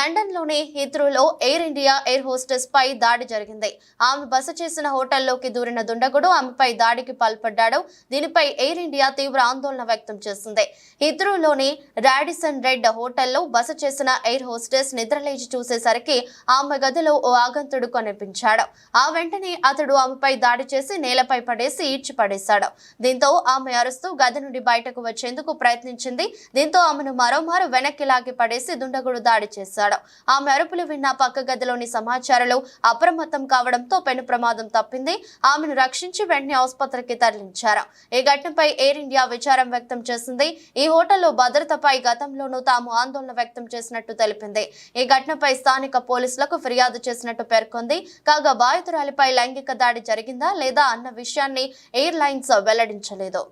లండన్లోని హీత్రూలో air India air hostess పై దాడి జరిగింది. ఆమె బస చేసిన హోటల్లోకి దూరిన దుండగుడు ఆమెపై దాడికి పాల్పడ్డాడు. దీనిపై ఎయిర్ ఇండియా తీవ్ర ఆందోళన వ్యక్తం చేసింది. హీత్రూలోని రాడిసన్ రెడ్ హోటల్లో బస చేసిన ఎయిర్ హోస్టెస్ నిద్రలేచి చూసేసరికి ఆమె గదిలో ఓ ఆగంతుడు కనిపించాడు. ఆ వెంటనే అతడు ఆమెపై దాడి చేసి నేలపై పడేసి ఈడ్చి పడేశాడు. దీంతో ఆమె అరుస్తూ గది నుండి బయటకు వచ్చేందుకు ప్రయత్నించింది. దీంతో ఆమెను మరోమారు వెనక్కి లాగి పడేసి దుండగుడు దాడి చేశాడు. ఆమె అరుపులు విన్న పక్క గదిలోని సమాచారాలు అప్రమత్తం కావడంతో పెను ప్రమాదం తప్పింది. ఆమెను రక్షించి వెంటనే ఆసుపత్రికి తరలించారు. ఈ ఘటనపై ఎయిర్ ఇండియా విచారం వ్యక్తం చేసింది. ఈ హోటల్లో భద్రతపై గతంలోనూ తాము ఆందోళన వ్యక్తం చేసినట్టు తెలిపింది. ఈ ఘటనపై స్థానిక పోలీసులకు ఫిర్యాదు చేసినట్టు పేర్కొంది. కాగా బాధితురాలిపై లైంగిక దాడి జరిగిందా లేదా అన్న విషయాన్ని ఎయిర్ లైన్స్ వెల్లడించలేదు.